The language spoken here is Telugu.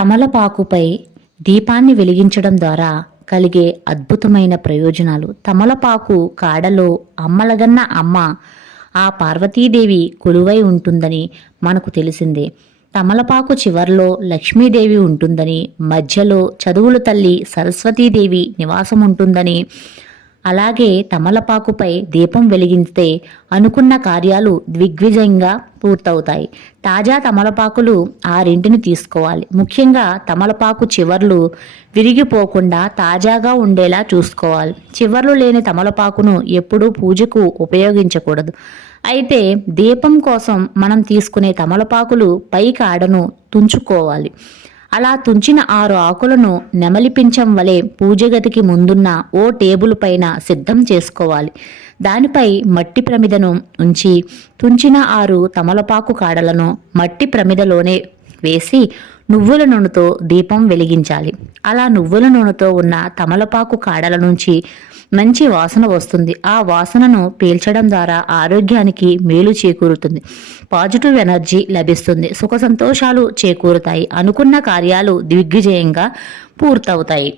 తమలపాకుపై దీపాన్ని వెలిగించడం ద్వారా కలిగే అద్భుతమైన ప్రయోజనాలు. తమలపాకు కాడలో అమ్మలగన్న అమ్మ ఆ పార్వతీదేవి కొలువై ఉంటుందని మనకు తెలిసిందే. తమలపాకు చివర్లో లక్ష్మీదేవి ఉంటుందని, మధ్యలో చదువుల తల్లి సరస్వతీదేవి నివాసం ఉంటుందని, అలాగే తమలపాకుపై దీపం వెలిగిస్తే అనుకున్న కార్యాలు దిగ్విజయంగా పూర్తవుతాయి. తాజా తమలపాకులు 6 తీసుకోవాలి. ముఖ్యంగా తమలపాకు చివర్లు విరిగిపోకుండా తాజాగా ఉండేలా చూసుకోవాలి. చివర్లు లేని తమలపాకును ఎప్పుడూ పూజకు ఉపయోగించకూడదు. అయితే దీపం కోసం మనం తీసుకునే తమలపాకులు పై కాడను తుంచుకోవాలి. అలా తుంచిన 6 ఆకులను నెమలి పించం వలె పూజగదికి ముందున్న ఓ టేబుల్ పైన సిద్ధం చేసుకోవాలి. దానిపై మట్టి ప్రమిదను ఉంచి తుంచిన 6 తమలపాకు కాడలను మట్టి ప్రమిదలోనే వేసి నువ్వుల నూనెతో దీపం వెలిగించాలి. అలా నువ్వుల నూనెతో ఉన్న తమలపాకు కాడల నుంచి మంచి వాసన వస్తుంది. ఆ వాసనను పీల్చడం ద్వారా ఆరోగ్యానికి మేలు చేకూరుతుంది. పాజిటివ్ ఎనర్జీ లభిస్తుంది. సుఖ సంతోషాలు చేకూరుతాయి. అనుకున్న కార్యాలు దిగ్విజయంగా పూర్తవుతాయి.